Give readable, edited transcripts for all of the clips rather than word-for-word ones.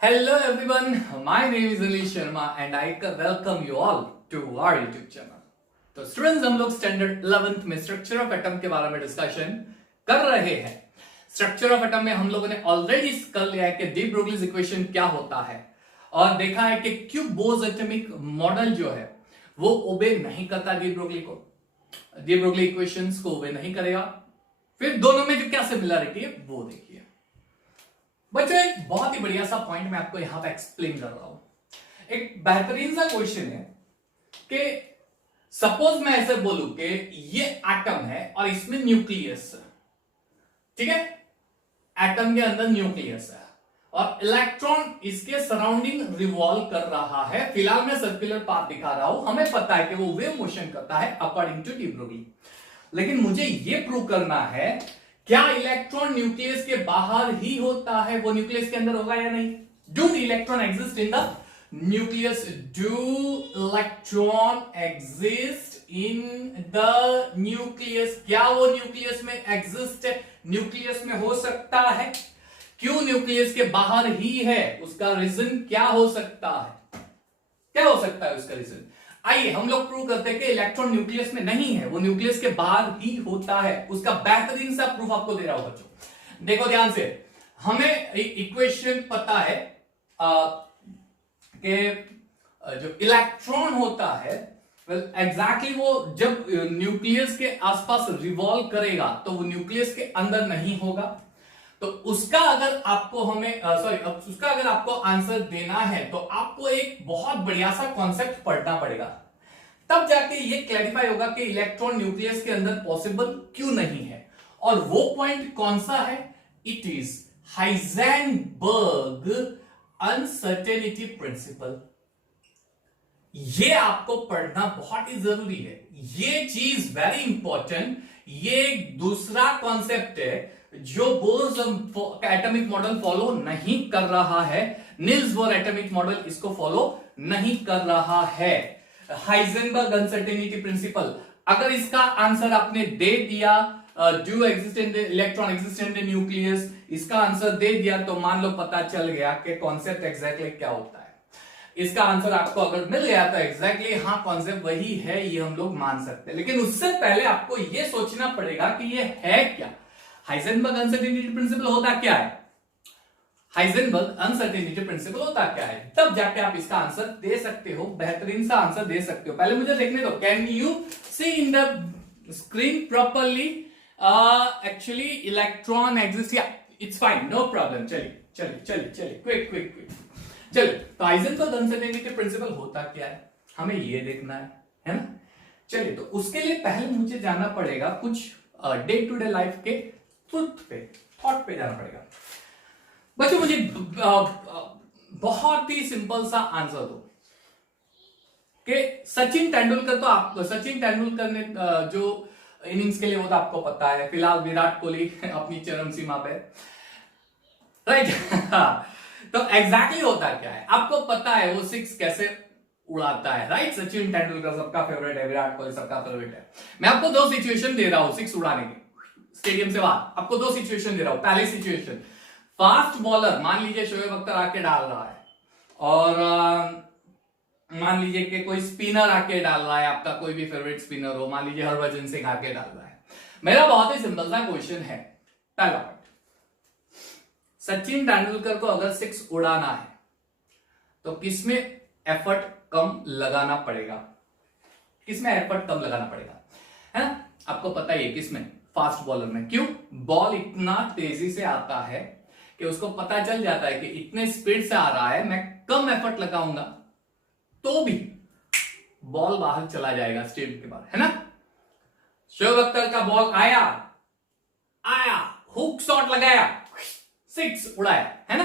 Hello everyone, my name is Anish Sharma and I welcome you all to our YouTube channel. तो students हम लोग standard 11th में structure of atom के बारे में discussion कर रहे हैं। स्ट्रक्चर ऑफ एटम में हम लोगों ने ऑलरेडी कर लिया है कि डी ब्रोगलीज इक्वेशन क्या होता है और देखा है कि क्यों बोज एटॉमिक मॉडल जो है वो ओबे नहीं करता डी ब्रोगली इक्वेशंस को ओबे नहीं करेगा। फिर दोनों में जो क्या सिमिलरिटी है वो देखिए। बच्चों एक बहुत ही बढ़िया सा पॉइंट मैं आपको यहां पे एक्सप्लेन कर रहा हूं। एक बेहतरीन सा क्वेश्चन है कि सपोज मैं ऐसे बोलूं कि ये एटम है और इसमें न्यूक्लियस है, ठीक है, एटम के अंदर न्यूक्लियस है और इलेक्ट्रॉन इसके सराउंडिंग रिवॉल्व कर रहा है। फिलहाल मैं सर्कुलर पाथ दिखा रहा हूं, हमें पता है कि वो वेव मोशन करता है अकॉर्डिंग टू डी ब्रोगली, लेकिन मुझे ये प्रूव करना है क्या इलेक्ट्रॉन न्यूक्लियस के बाहर ही होता है, वो न्यूक्लियस के अंदर होगा या नहीं। Do electron exist in the nucleus, do electron exist in the nucleus, क्या वो न्यूक्लियस में एग्जिस्ट है, न्यूक्लियस में हो सकता है। क्यों न्यूक्लियस के बाहर ही है, उसका रीजन क्या हो सकता है, क्या हो सकता है उसका रीजन। आइए हम लोग प्रूव करते हैं कि इलेक्ट्रॉन न्यूक्लियस में नहीं है, वो न्यूक्लियस के बाहर ही होता है। उसका बेहतरीन सा प्रूफ आपको दे रहा हूं बच्चों, देखो ध्यान से। हमें इक्वेशन पता है कि जो इलेक्ट्रॉन होता है एग्जैक्टली वो जब न्यूक्लियस के आसपास रिवॉल्व करेगा तो वो न्यूक्लियस के अंदर नहीं होगा। तो उसका अगर आपको उसका अगर आपको आंसर देना है तो आपको एक बहुत बढ़िया सा कॉन्सेप्ट पढ़ना पड़ेगा, तब जाके ये क्लैरिफाई होगा कि इलेक्ट्रॉन न्यूक्लियस के अंदर पॉसिबल क्यों नहीं है। और वो पॉइंट कौन सा है, it is Heisenberg uncertainty principle. ये आपको पढ़ना बहुत ही जरूरी है, ये चीज वेरी इंपॉर्टेंट। ये दूसरा कॉन्सेप्ट है जो बोर्स एटॉमिक मॉडल फॉलो नहीं कर रहा है, निल्स बोर एटॉमिक मॉडल इसको फॉलो नहीं कर रहा है। हाइजेनबर्ग अनसर्टेनिटी प्रिंसिपल, अगर इसका आंसर आपने दे दिया do exist in the electron exist in the nucleus, इसका आंसर दे दिया तो मान लो पता चल गया कि कॉन्सेप्ट एग्जैक्टली क्या होता है। इसका आंसर आपको अगर मिल गया तो एग्जैक्टली हाँ कॉन्सेप्ट वही है, ये हम लोग मान सकते हैं। लेकिन उससे पहले आपको ये सोचना पड़ेगा कि ये है क्या। हाइजेनबर्ग अनसर्टेनिटी प्रिंसिपल होता क्या है, हाइजेनबर्ग अनसर्टेनिटी प्रिंसिपल होता क्या है, तब जाके आप इसका आंसर दे सकते हो, बेहतरीन सा आंसर दे सकते हो। पहले मुझे देखने दो, can you see in the screen properly. Actually electron exist, या इट्स फाइन, नो प्रॉब्लम। चलिए चलिए चलिए चलिए क्विक चलिए। तो हाइजेनबर्ग अनसर्टेनिटी प्रिंसिपल होता क्या है, हमें ये देखना है ना। चलिए तो उसके लिए पहले मुझे जाना पड़ेगा कुछ डे टू डे लाइफ के थॉट पे जाना पड़ेगा। बच्चों मुझे बहुत ही सिंपल सा आंसर दो कि सचिन तेंदुलकर ने जो इनिंग्स के लिए वो तो आपको पता है। फिलहाल विराट कोहली अपनी चरम सीमा पे, राइट। तो एग्जैक्टली होता क्या है आपको पता है, वो सिक्स कैसे उड़ाता है, राइट। सचिन तेंदुलकर सबका फेवरेट है, विराट कोहली सबका फेवरेट है। मैं आपको दो सिचुएशन दे रहा हूं सिक्स उड़ाने की, स्टेडियम से बाहर आपको दो सिचुएशन दे रहा हूं। पहली सिचुएशन, फास्ट बॉलर मान लीजिए शोएब अख्तर आके डाल रहा है और मान लीजिए कि कोई स्पिनर आके डाल रहा है, आपका कोई भी फेवरेट स्पिनर हो, मान लीजिए हरभजन सिंह आके डाल रहा है। मेरा बहुत ही सिंपल सा क्वेश्चन है, पहला पॉइंट, सचिन तेंदुलकर को अगर सिक्स उड़ाना है तो किसमें एफर्ट कम लगाना पड़ेगा, किसमें एफर्ट कम लगाना पड़ेगा, है ना। आपको पता ही है किसमें, फास्ट बॉलर में। क्यों, बॉल इतना तेजी से आता है कि उसको पता चल जाता है कि इतने स्पीड से आ रहा है, मैं कम एफर्ट लगाऊंगा तो भी बॉल बाहर चला जाएगा स्टेडियम के बाहर, है ना। शोएब अख्तर का बॉल आया, हुक शॉट लगाया, सिक्स उड़ाया, है ना।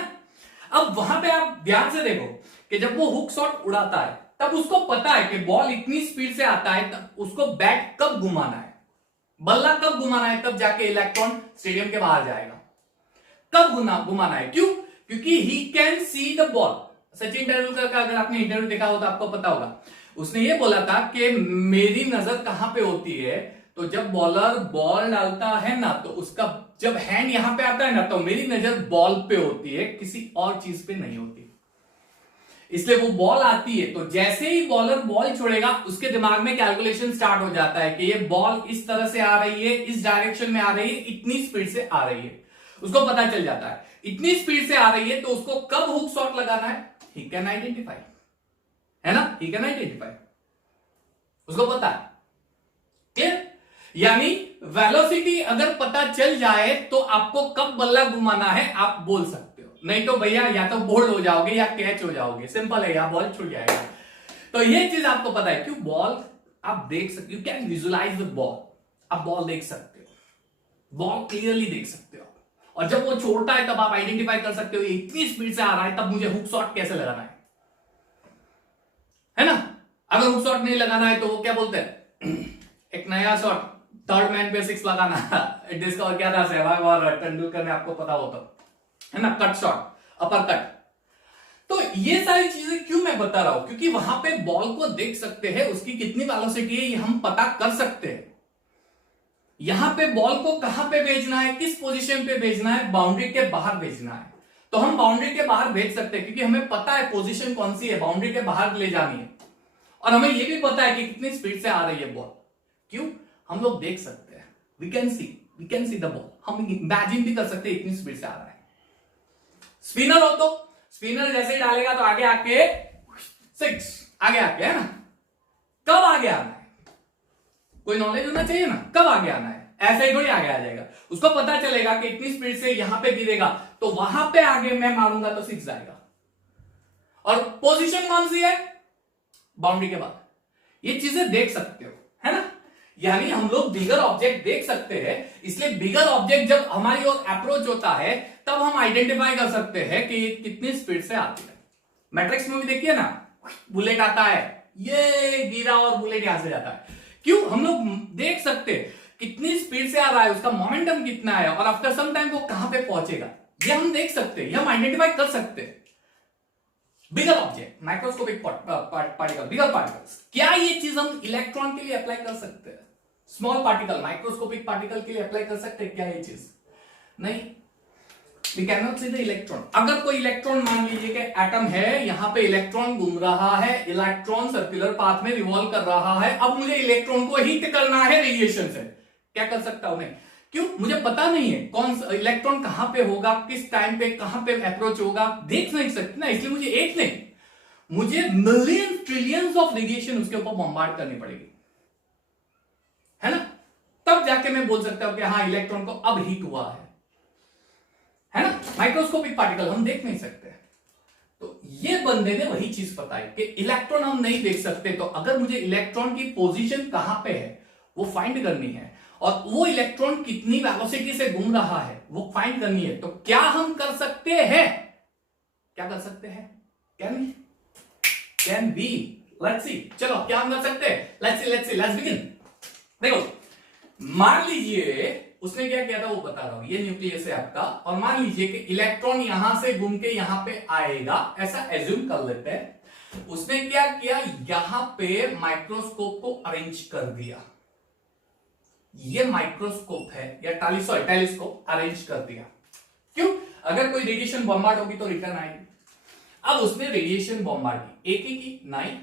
अब वहां पे आप ध्यान से देखो कि जब वो हुक शॉट उड़ाता है तब उसको पता है कि बॉल इतनी स्पीड से आता है, तब उसको बैट कब घुमाना है, बल्ला कब घुमाना है, तब जाके इलेक्ट्रॉन स्टेडियम के बाहर जाएगा। कब घुमाना है, क्यों, क्योंकि he can see the ball. Sachin Tendulkar का अगर आपने इंटरव्यू देखा हो तो आपको पता होगा, उसने ये बोला था कि मेरी नजर कहां पे होती है, तो जब बॉलर बॉल डालता है ना, तो उसका जब हैंड यहां पे आता है ना, तो मेरी नजर बॉल पे होती है, किसी और चीज पे नहीं होती। इसलिए वो बॉल आती है तो जैसे ही बॉलर बॉल छोड़ेगा, उसके दिमाग में कैलकुलेशन स्टार्ट हो जाता है कि ये बॉल इस तरह से आ रही है, इस डायरेक्शन में आ रही है, इतनी स्पीड से आ रही है। उसको पता चल जाता है इतनी स्पीड से आ रही है, तो उसको कब हुक शॉट लगाना है, ही कैन आइडेंटिफाई, है ना, ही कैन आइडेंटिफाई, उसको पता है। क्लियर? यानी वेलोसिटी अगर पता चल जाए तो आपको कब बल्ला घुमाना है आप बोल सकते हो, नहीं तो भैया या तो बोल्ड हो जाओगे या कैच हो जाओगे, सिंपल है, या बॉल छूट जाएगा। तो ये चीज आपको पता है, क्यों बॉल आप देख सकते, you can visualise the ball, आप बॉल देख सकते हो, बॉल क्लियरली देख सकते हो, और जब वो छोड़ता है तब आप आइडेंटिफाई कर सकते हो ये इतनी स्पीड से आ रहा है, तब मुझे हुक शॉट कैसे लगाना है ना। अगर हुक शॉट नहीं लगाना है तो वो क्या बोलते हैं, एक नया शॉट थर्ड मैन पे सिक्स लगाना डिस्कवर क्या था सहवाग और तेंदुलकर ने, आपको पता हो तो, है ना, कट शॉट, अपर कट। तो ये सारी चीजें क्यों मैं बता रहा हूं, क्योंकि वहां पे बॉल को देख सकते हैं, उसकी कितनी वेलोसिटी है ये हम पता कर सकते हैं। यहां पे बॉल को कहां पे भेजना है, किस पोजीशन पे भेजना है, बाउंड्री के बाहर भेजना है, तो हम बाउंड्री के बाहर भेज सकते हैं, क्योंकि हमें पता है पोजीशन कौन सी है, बाउंड्री के बाहर ले जानी है, और हमें यह भी पता है कि कितनी स्पीड से आ रही है बॉल। क्यों, हम लोग देख सकते हैं, we can see the ball, हम इमेजिन भी कर सकते हैं इतनी स्पीड से आ रहा है। स्पिनर हो तो स्पिनर जैसे ही डालेगा तो आगे आके सिक्स, आगे आके, है ना, कब आगे आना है, कोई नॉलेज होना चाहिए ना, कब आगे आना है, ऐसे ही थोड़ी आगे आ जाएगा। उसको पता चलेगा कि इतनी स्पीड से यहां पे गिरेगा, तो वहां पे आगे मैं मारूंगा तो सिक्स जाएगा, और पोजीशन कौन सी है, बाउंड्री के बाद। ये चीजें देख सकते हो, है ना, यानी हम लोग बिगर ऑब्जेक्ट देख सकते हैं, इसलिए बिगर ऑब्जेक्ट जब हमारी ओर अप्रोच होता है तब हम आइडेंटिफाई कर सकते हैं कि कितनी स्पीड से आती है। मैट्रिक्स मूवी देखिए ना, बुलेट आता है, ये गिरा और बुलेट यहां से जाता है, क्यों, हम लोग देख सकते हैं कितनी स्पीड से आ रहा है, उसका मोमेंटम कितना है, और आफ्टर सम टाइम वो कहां पे पहुंचेगा, ये हम देख सकते हैं, ये हम आइडेंटिफाई कर सकते हैं। बिगर ऑब्जेक्ट, माइक्रोस्कोपिक पार्टिकल, बिगर पार्टिकल्स, क्या ये चीज हम इलेक्ट्रॉन के लिए अप्लाई कर सकते हैं, स्मॉल पार्टिकल, माइक्रोस्कोपिक पार्टिकल के लिए अप्लाई कर सकते हैं क्या ये चीज, नहीं, we can not see the electron. अगर कोई इलेक्ट्रॉन, मान लीजिए कि एटम है, यहां पे इलेक्ट्रॉन घूम रहा है, इलेक्ट्रॉन सर्कुलर पाथ में रिवॉल्व कर रहा है, अब मुझे इलेक्ट्रॉन को हीट करना है रेडिएशन से, क्या कर सकता हूं मैं, क्यों, मुझे पता नहीं है कौन सा इलेक्ट्रॉन कहां पे होगा, किस टाइम पे कहां पे अप्रोच होगा, देख नहीं सकते ना, इसलिए मुझे एक नहीं, मुझे मिलियन ट्रिलियंस ऑफ रेडिएशन उसके ऊपर बॉम्बार्ड करनी पड़ेगी, है ना, तब जाके मैं बोल सकता हूं कि हाँ इलेक्ट्रॉन को अब हीट हुआ है ना। माइक्रोस्कोपिक पार्टिकल हम देख नहीं सकते, तो ये बंदे ने वही चीज बताई कि इलेक्ट्रॉन हम नहीं देख सकते, तो अगर मुझे इलेक्ट्रॉन की पोजीशन कहां पे है वो फाइंड करनी है, और वो इलेक्ट्रॉन कितनी वेलोसिटी से घूम रहा है वो फाइंड करनी है, तो क्या हम कर सकते हैं, क्या कर सकते हैं, कैन बी, लेट्स सी, चलो क्या हम कर सकते हैं, लेट्स बिगिन। देखो, मान लीजिए उसने क्या किया था वो बता रहा हूं, ये न्यूक्लियस है आपका, और मान लीजिए कि इलेक्ट्रॉन यहां से घूम के यहां पे आएगा, ऐसा एज्यूम कर लेते हैं। उसने क्या किया, यहां पे माइक्रोस्कोप को अरेंज कर दिया, ये माइक्रोस्कोप है या टेलीस्कोप अरेंज कर दिया, क्यों, अगर कोई रेडिएशन बॉम्बार्ड होगी तो रिटर्न आएगी। अब उसने रेडिएशन बॉम्बार्ड की, एक ही की, नहीं,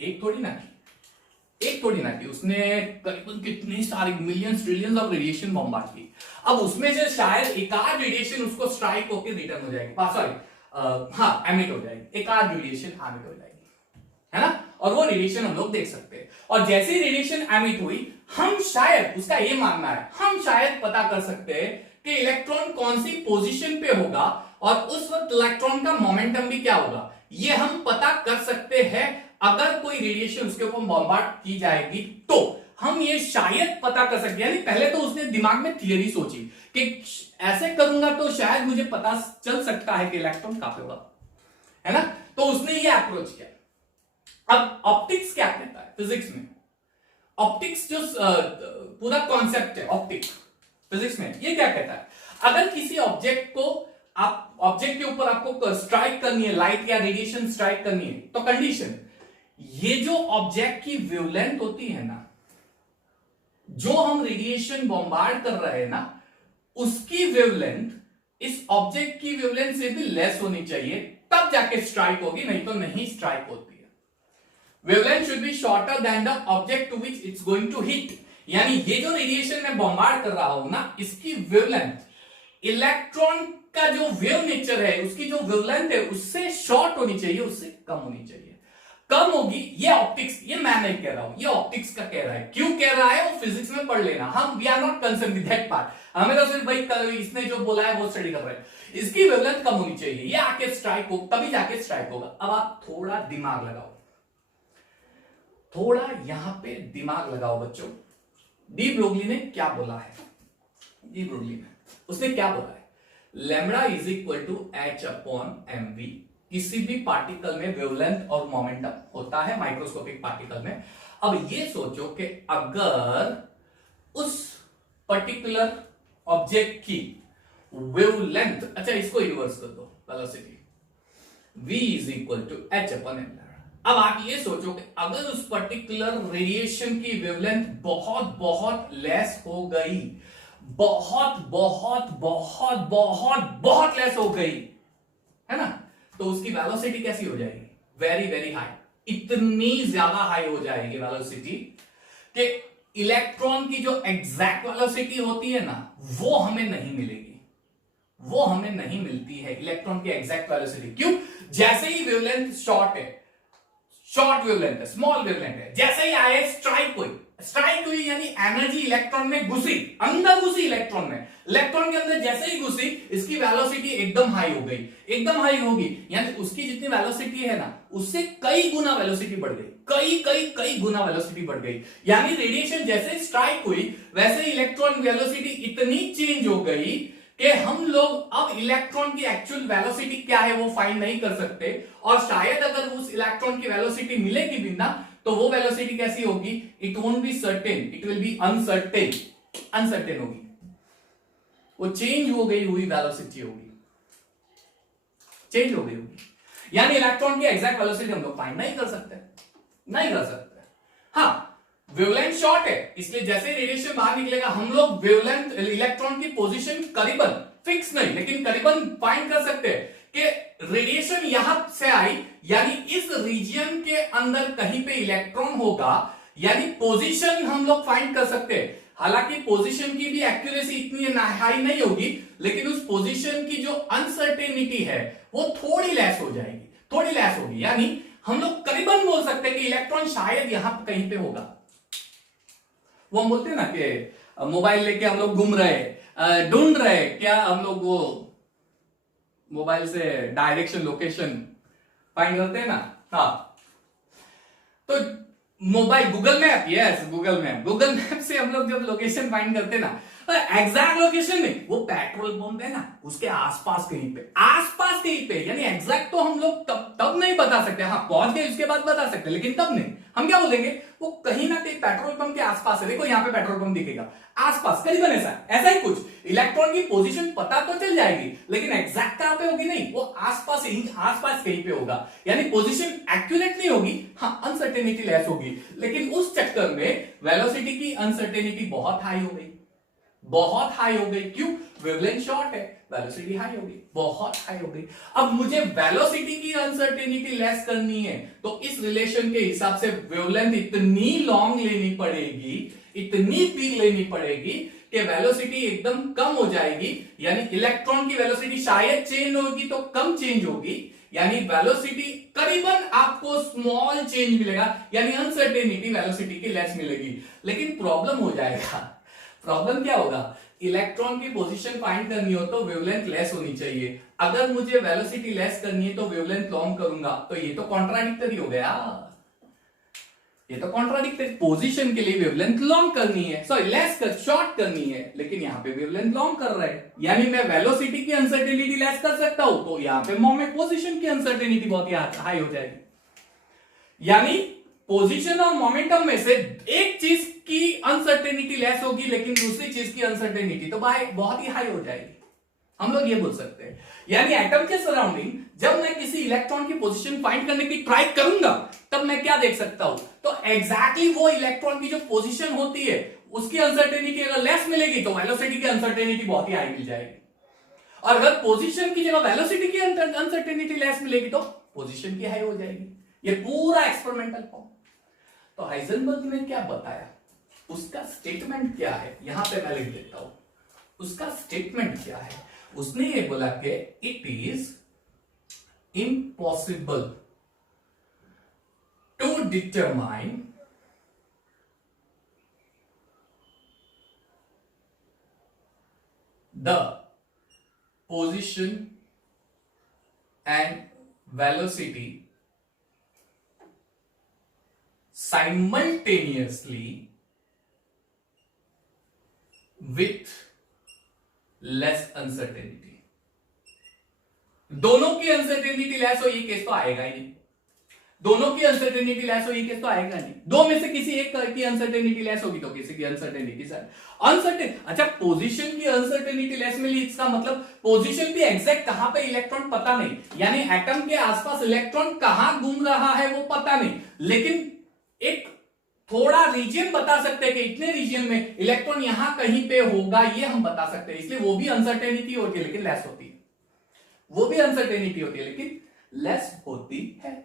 एक थोड़ी ना की, उसने करीबन कितनी सारी millions trillions of radiation bombard की। अब उसमें से शायद एक आध रेडिएशन उसको स्ट्राइक होकर रिटर्न हो जाएगी, सॉरी एमिट हो जाएगी, एक आध रेडिएशन एमिट हो जाएगी, है ना, और वो रेडिएशन हम लोग देख सकते हैं। और जैसे ही रेडिएशन एमिट हुई, हम शायद, उसका ये मानना है, हम शायद पता कर सकते हैं कि इलेक्ट्रॉन कौन सी पोजीशन पे होगा, और उस वक्त इलेक्ट्रॉन का मोमेंटम भी क्या होगा, ये हम पता कर सकते हैं। अगर कोई रेडिएशन उसके ऊपर बॉम्बार्ड की जाएगी तो हम ये शायद पता कर सकते हैं, यानी पहले तो उसने दिमाग में थियरी सोची कि ऐसे करूंगा तो शायद मुझे पता चल सकता है कि इलेक्ट्रॉन कहां पे होगा, है ना, तो उसने ये अप्रोच किया। अब ऑप्टिक्स क्या कहता है फिजिक्स में, ऑप्टिक्स जो पूरा कॉन्सेप्ट है ऑप्टिक फिजिक्स में, ये क्या कहता है, अगर किसी ऑब्जेक्ट को आप ऑब्जेक्ट के ऊपर आपको स्ट्राइक करनी है, लाइट या रेडिएशन स्ट्राइक करनी है, तो कंडीशन, ये जो ऑब्जेक्ट की वेवलेंथ होती है ना, जो हम रेडिएशन बॉम्बार्ड कर रहे हैं ना, उसकी वेवलेंथ इस ऑब्जेक्ट की वेवलेंथ से भी लेस होनी चाहिए, तब जाके स्ट्राइक होगी, नहीं तो नहीं स्ट्राइक होती है। Wavelength should be shorter than the object to which it's going to hit. यानी ये जो रेडिएशन मैं बॉम्बार्ड कर रहा हूं ना, इसकी वेवलेंथ इलेक्ट्रॉन का जो वेव नेचर है, उसकी जो वेवलेंथ है उससे शॉर्ट होनी चाहिए, उससे कम होनी चाहिए। कम होगी, ये ऑप्टिक्स, ये मैं नहीं कह रहा हूं, ये ऑप्टिक्स का कह रहा है। क्यों कह रहा है वो फिजिक्स में पढ़ लेना, हम we are not concern with that part. हमें तो सिर्फ भाई इसने जो बोला है वो स्टडी कर रहे हैं। इसकी वेवलेंथ कम होनी चाहिए, ये आके स्ट्राइक हो, तभी जाके स्ट्राइक होगा। अब आप थोड़ा दिमाग लगाओ, थोड़ा यहां पे दिमाग लगाओ बच्चों। डी ब्रोगली ने क्या बोला है? डी ब्रोगली ने उसने क्या बोला है? Lambda is equal to h upon m v. किसी भी पार्टिकल में वेवलेंथ और मोमेंटम होता है, माइक्रोस्कोपिक पार्टिकल में। अब ये सोचो कि अगर उस पर्टिकुलर ऑब्जेक्ट की वेवलेंथ, अच्छा इसको रिवर्स कर दो, velocity v is equal to h upon m. अब आप ये सोचो कि अगर उस पर्टिकुलर रेडिएशन की वेवलेंथ बहुत बहुत लेस हो गई, बहुत बहुत बहुत बहुत बहुत लेस हो गई, है ना, तो उसकी वेलोसिटी कैसी हो जाएगी? Very very high. इतनी ज्यादा हाई हो जाएगी वेलोसिटी कि इलेक्ट्रॉन की जो एग्जैक्ट वेलोसिटी होती है ना, वो हमें नहीं मिलेगी, वो हमें नहीं मिलती है इलेक्ट्रॉन की एग्जैक्ट वेलोसिटी। क्यों? जैसे ही वेवलेंथ शॉर्ट है, शॉर्ट वेवलेंथ है, स्मॉल वेवलेंथ है, जैसे ही आए स्ट्राइक हुई यानी एनर्जी इलेक्ट्रॉन में घुसी, अंदर घुसी इलेक्ट्रॉन में, इलेक्ट्रॉन के अंदर जैसे ही घुसी, इसकी वेलोसिटी एकदम हाई हो गई, एकदम हाई होगी, यानी उसकी जितनी वेलोसिटी है ना, उससे कई गुना वेलोसिटी बढ़ गई, कई कई कई गुना वेलोसिटी बढ़ गई। यानी रेडिएशन जैसे स्ट्राइक हुई, वैसे इलेक्ट्रॉन वेलोसिटी इतनी चेंज हो गई कि हम लोग अब इलेक्ट्रॉन की एक्चुअल वेलोसिटी क्या है वो फाइंड नहीं कर सकते। और शायद अगर उस इलेक्ट्रॉन की वेलोसिटी मिलेगी भी ना, तो वो वेलोसिटी कैसी होगी? It won't be certain, it will be uncertain, uncertain होगी, वो चेंज हो गई हुई वेलोसिटी होगी, चेंज हो गई होगी। यानी इलेक्ट्रॉन की एग्जैक्ट वेलोसिटी हम लोग फाइंड नहीं कर सकते, नहीं कर सकते। हाँ, वेवलेंथ शॉर्ट है, इसलिए जैसे रेडिएशन बाहर निकलेगा, हम लोग वेवलेंथ इलेक्ट्रॉन की पोजीशन करीबन, फिक्स नहीं लेकिन करीबन फाइंड कर सकते हैं कि रेडिएशन यहां से आई, यानी इस रीजन के अंदर कहीं पे इलेक्ट्रॉन होगा, यानी पोजीशन हम लोग फाइंड कर सकते हैं। हालांकि पोजीशन की भी एक्यूरेसी इतनी हाई नहीं होगी, लेकिन उस पोजीशन की जो अनसर्टेनिटी है वो थोड़ी लेस हो जाएगी, थोड़ी लेस होगी। यानी हम लोग करीबन बोल सकते हैं कि इलेक्ट्रॉन शायद यहां कहीं पे होगा। वो हम बोलते हैं ना कि मोबाइल लेके हम लोग घूम रहे, ढूंढ रहे, क्या हम लोग वो मोबाइल से डायरेक्शन लोकेशन फाइंड करते हैं ना। हाँ, तो mobile Google map, yes Google map से हम लोग जब लोकेशन फाइंड करते हैं ना, एग्जैक्ट लोकेशन नहीं, वो पेट्रोल पंप है ना उसके आसपास कहीं पे, आसपास कहीं पे, यानी एग्जैक्ट तो हम लोग तब नहीं बता सकते। हाँ, पहुंच गए उसके बाद बता सकते, लेकिन तब नहीं। हम क्या बोलेंगे? वो कहीं ना कहीं पेट्रोल पंप के आसपास है, देखो यहाँ पे पेट्रोल पंप दिखेगा, आसपास करीबन ऐसा ही कुछ। इलेक्ट्रॉन की पोजीशन पता तो चल जाएगी, लेकिन एग्जैक्ट कहां पे होगी नहीं, वो आसपास ही, आसपास कहीं पे होगा, यानी पोजीशन एक्यूरेट नहीं होगी। हाँ, अनसर्टेनिटी लेस होगी, लेकिन उस चक्कर में वेलोसिटी की अनसर्टेनिटी बहुत हाई हो गई, बहुत हाई हो गई। क्यों? वेवलेंथ शॉर्ट है, वेलोसिटी हाई हो गई, बहुत हाई हो गई। अब मुझे वेलोसिटी की अनसर्टेनिटी लेस करनी है, तो इस रिलेशन के हिसाब से वेवलेंथ इतनी लॉन्ग लेनी पड़ेगी, इतनी बिग लेनी पड़ेगी कि वेलोसिटी एकदम कम हो जाएगी। यानी इलेक्ट्रॉन की वेलोसिटी शायद चेंज होगी तो कम चेंज होगी, यानी वेलोसिटी करीबन आपको स्मॉल चेंज मिलेगा, यानी अनसर्टेनिटी वेलोसिटी की लेस मिलेगी। लेकिन प्रॉब्लम हो जाएगा। प्रॉब्लम क्या होगा? इलेक्ट्रॉन की पोजीशन फाइंड करनी हो तो वेवलेंथ लेस होनी चाहिए, अगर मुझे वेलोसिटी लेस करनी है तो वेवलेंथ लॉन्ग करूंगा, तो ये तो कॉन्ट्राडिक्टरी हो गया, ये तो कॉन्ट्राडिक्टरी। पोजीशन के लिए वेवलेंथ लॉन्ग करनी है, सॉरी लेस कर, शॉर्ट करनी है, लेकिन यहां पे वेवलेंथ लॉन्ग कर रहा है, यानी मैं वेलोसिटी की अनसर्टेनिटी लेस कर सकता हूं, तो यहां पे मोमेंट पोजीशन की अनसर्टेनिटी बहुत हाई हो जाएगी। यानी पोजीशन और मोमेंटम में से एक चीज की अनसर्टेनिटी लेस होगी, लेकिन दूसरी चीज की अनसर्टेनिटी तो बहुत ही हाई हो जाएगी, हम लोग ये बोल सकते हैं। यानी एटम के सराउंडिंग जब मैं किसी इलेक्ट्रॉन की पोजीशन फाइंड करने की ट्राई करूंगा, तब मैं क्या देख सकता हूं? तो एग्जैक्टली वो इलेक्ट्रॉन की जो पोजीशन होती है उसकी अनसर्टेनिटी अगर लेस मिलेगी तो वेलोसिटी की अनसर्टेनिटी बहुत ही हाई मिल जाएगी, और अगर पोजीशन की जगह वेलोसिटी की अनसर्टेनिटी लेस मिलेगी तो पोजीशन की हाई हो जाएगी। ये पूरा एक्सपेरिमेंटल फॉर्म। तो हाइजेनबर्ग ने क्या बताया, उसका स्टेटमेंट क्या है, यहां पे मैं लिख देता हूं। उसका स्टेटमेंट क्या है, उसने ये बोला कि it is impossible to determine the position and velocity simultaneously with less uncertainty। दोनों की अनसर्टेनिटी लेस हो ये केस तो आएगा ही नहीं, दोनों की अनसर्टेनिटी लेस हो ये केस तो आएगा नहीं। दो में से किसी एक की अनसर्टेनिटी लेस होगी तो किसी की अनसर्टेनिटी अनसर्टेन। अच्छा, पोजीशन की अनसर्टेनिटी लेस मिली, इसका मतलब पोजीशन भी एग्जैक्ट कहां पे इलेक्ट्रॉन पता नहीं, यानी एटम के आसपास इलेक्ट्रॉन कहां घूम रहा है वो पता नहीं, लेकिन एक थोड़ा रीजन बता सकते हैं कि इतने रीजन में इलेक्ट्रॉन यहां कहीं पे होगा, ये हम बता सकते हैं। इसलिए वो भी अनसर्टेनिटी होती है लेकिन लेस होती है, वो भी अनसर्टेनिटी होती है लेकिन लेस होती है।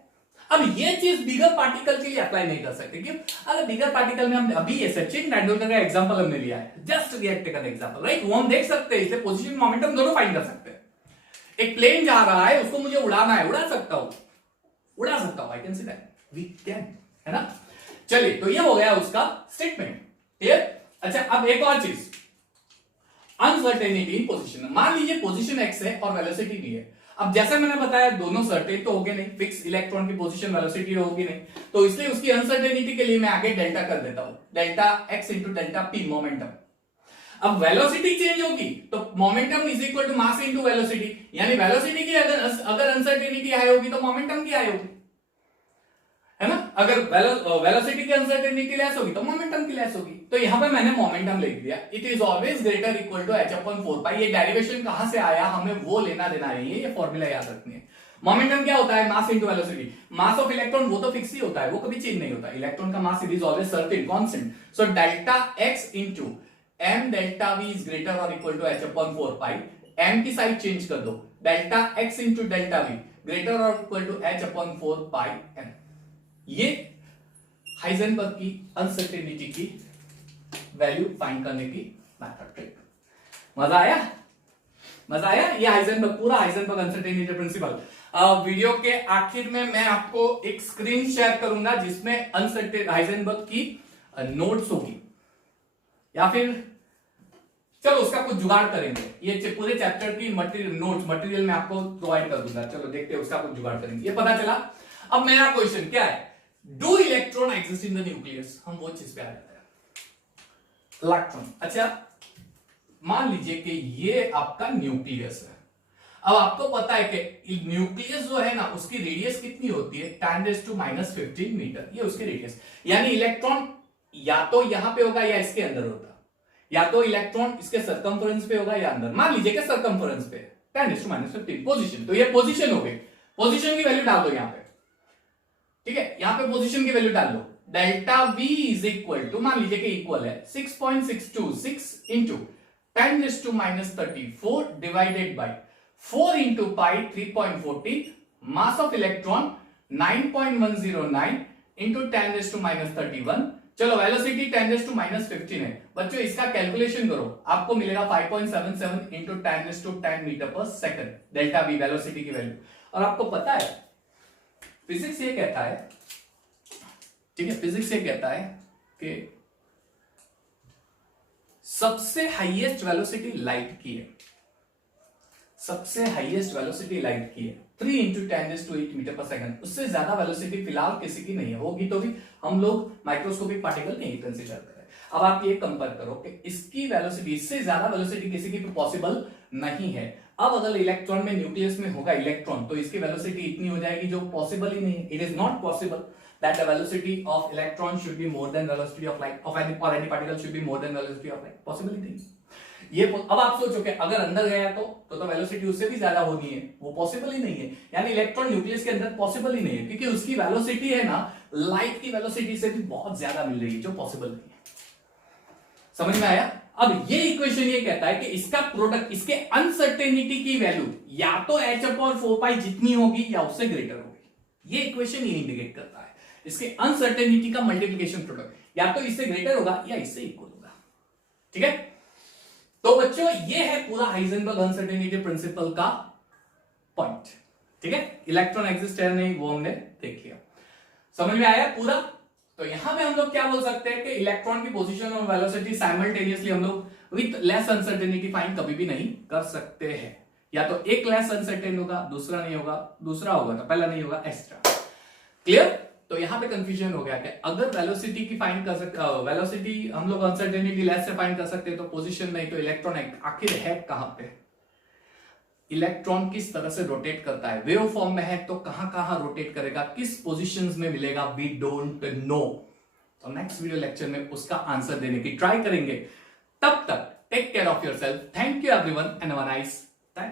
अब ये चीज बिगर पार्टिकल के लिए अप्लाई नहीं कर सकते, क्यों? अगर बिगर पार्टिकल में हम अभी ये सचिन तेंदुलकर का एग्जांपल हमने लिया है, जस्ट रिएक्टिकल एग्जांपल, राइट, वो हम देख सकते हैं, इसलिए पोजीशन मोमेंटम दोनों फाइंड कर सकते हैं। एक प्लेन जा रहा है, उसको मुझे उड़ाना है, उड़ा सकता हूं, I can see that, we can, है ना। चलिए, तो ये हो गया उसका स्टेटमेंट, क्लियर। अच्छा, अब एक और चीज, अनसर्टेनिटी इन पोजीशन। मान लीजिए पोजीशन एक्स है और वेलोसिटी भी है। अब जैसे मैंने बताया दोनों सर्टेन तो होंगे नहीं, फिक्स इलेक्ट्रॉन की पोजीशन वेलोसिटी होगी नहीं, तो इसलिए उसकी अनसर्टेनिटी के लिए मैं आगे डेल्टा कर देता हूं, delta x into delta p momentum. अब वेलोसिटी चेंज होगी तो momentum is equal to mass into velocity, यानी वेलोसिटी की अगर अनसर्टेनिटी हाई होगी तो मोमेंटम की हाई होगी, है ना। अगर वेलोसिटी की अनसर्टेनिटी लेस होगी तो मोमेंटम की लेस होगी। तो यहां पे मैंने मोमेंटम लिख दिया, it is always greater equal to h upon 4 pi. ये डेरिवेशन कहां से आया, हमें वो लेना देना नहीं है, ये फॉर्मूला याद रखनी है। मोमेंटम क्या होता है, मास into velocity. Mass of electron वो तो फिक्स ही होता है, वो कभी चेंज नहीं होता। इलेक्ट्रॉन का mass is always certain constant, so delta x into m delta v is greater or equal to h upon 4 pi. m की साइड चेंज कर दो, delta x into delta v greater or equal to h upon 4 pi m। ये Heisenberg की uncertainty की value find करने की method trick. मजा आया। ये हाइजेनबर्ग, पूरा हाइजेनबर्ग अनसर्टेनिटी प्रिंसिपल। वीडियो के आखिर में मैं आपको एक स्क्रीन शेयर करूंगा जिसमें हाइजेनबर्ग की नोट्स होगी, या फिर चलो उसका कुछ जुगाड़ करेंगे। ये पूरे चैप्टर की मटेरियल में आपको प्रोवाइड कर दूंगा। चलो देखते हैं उसका कुछ जुगाड़ करेंगे। ये पता चला। अब मेरा क्वेश्चन क्या है, do electron exist in the nucleus, हम वो चीज पे आ जाते हैं, इलेक्ट्रॉन। अच्छा, मान लीजिए कि ये आपका न्यूक्लियस है। अब आपको पता है कि न्यूक्लियस जो है ना, उसकी रेडियस कितनी होती है, 10⁻⁻15 मीटर, ये उसकी रेडियस। यानी इलेक्ट्रॉन या तो यहां पे होगा या इसके अंदर होगा, या तो इलेक्ट्रॉन इसके सरकमफरेंस पे होगा या अंदर। मान लीजिए कि सरकमफरेंस पे 10⁻⁻15 पोजीशन, तो ये पोजीशन हो गई। पोजीशन की वैल्यू डाल दो यहां पे, ठीक है, यहां पे पोजीशन की वैल्यू डाल लो। Delta V is equal to, मान लीजिए कि इक्वल है 6.626 into 10⁻34 divided by 4 into pi 3.14, mass of electron 9.109 into 10⁻31। चलो वेलोसिटी 10⁻15 है। बच्चों इसका कैलकुलेशन करो, आपको मिलेगा 5.77 इंटू 10⁻10 मीटर पर सेकंड, डेल्टा V वेलोसिटी की वैल्यू। और आपको पता है फिजिक्स ये कहता है, ठीक है, फिजिक्स ये कहता है कि सबसे हाईएस्ट वेलोसिटी लाइट की है, सबसे हाईएस्ट वेलोसिटी लाइट की है 3 इंटू 10⁸ मीटर पर सेकंड। उससे ज्यादा वेलोसिटी फिलहाल किसी की नहीं है, होगी तो भी हम लोग माइक्रोस्कोपिक पार्टिकल नहीं कंसीडर करें। अब आप ये कंपेयर करो कि इसकी वेलोसिटी, इससे ज्यादा वेलोसिटी किसी की पॉसिबल नहीं है। अब अगर इलेक्ट्रॉन में, न्यूक्लियस में होगा इलेक्ट्रॉन, तो इसकी वेलोसिटी इतनी हो जाएगी जो पॉसिबल ही नहीं है। It is not possible that the velocity of electron should be more than velocity of light, of any or any particle should be more than velocity of light, possible ही नहीं। ये अब आप सोचो कि अगर अंदर गया तो वेलोसिटी उससे भी ज्यादा होनी है, वो पॉसिबल ही नहीं है। यानी इलेक्ट्रॉन न्यूक्लियस के अंदर पॉसिबल ही नहीं है, क्योंकि उसकी वेलोसिटी है ना, लाइट की वेलोसिटी से भी बहुत ज्यादा मिल रही है, जो पॉसिबल नहीं है। समझ में आया? अब ये इक्वेशन ये कहता है कि इसका प्रोडक्ट, इसके अनसर्टेनिटी की वैल्यू या तो h अपॉन 4 पाई जितनी होगी या उससे ग्रेटर होगी। ये इक्वेशन ये इंडिकेट करता है इसके अनसर्टेनिटी का मल्टीप्लिकेशन प्रोडक्ट या तो इससे ग्रेटर होगा या इससे इक्वल होगा। ठीक है, तो बच्चों ये है पूरा हाइजेनबर्ग अनसर्टेनिटी प्रिंसिपल का पॉइंट। ठीक है, इलेक्ट्रॉन एग्जिस्ट है नहीं वो हमने देख लिया, समझ में आया पूरा? तो यहां पे हम लोग क्या बोल सकते हैं कि इलेक्ट्रॉन की पोजीशन और वेलोसिटी साइमल्टेनियसली हम लोग विथ लेस अनसर्टेनिटी फाइंड कभी भी नहीं कर सकते हैं। या तो एक लेस अनसर्टेन होगा, दूसरा नहीं होगा, दूसरा होगा तो पहला नहीं होगा, एक्स्ट्रा। क्लियर? तो यहां पे कंफ्यूजन हो गया कि अगर वेलोसिटी की फाइंड कर सकते, वेलोसिटी हम लोग अनसर्टेनिटी लेस से फाइंड कर सकते हैं तो पोजीशन नहीं, तो इलेक्ट्रॉन आखिर है कहां पे? इलेक्ट्रॉन किस तरह से रोटेट करता है? वेव फॉर्म में है तो कहां कहां रोटेट करेगा, किस पोजीशंस में मिलेगा, वी डोंट नो। तो नेक्स्ट वीडियो लेक्चर में उसका आंसर देने की ट्राई करेंगे। तब तक take care of yourself. Thank you everyone and have a nice time.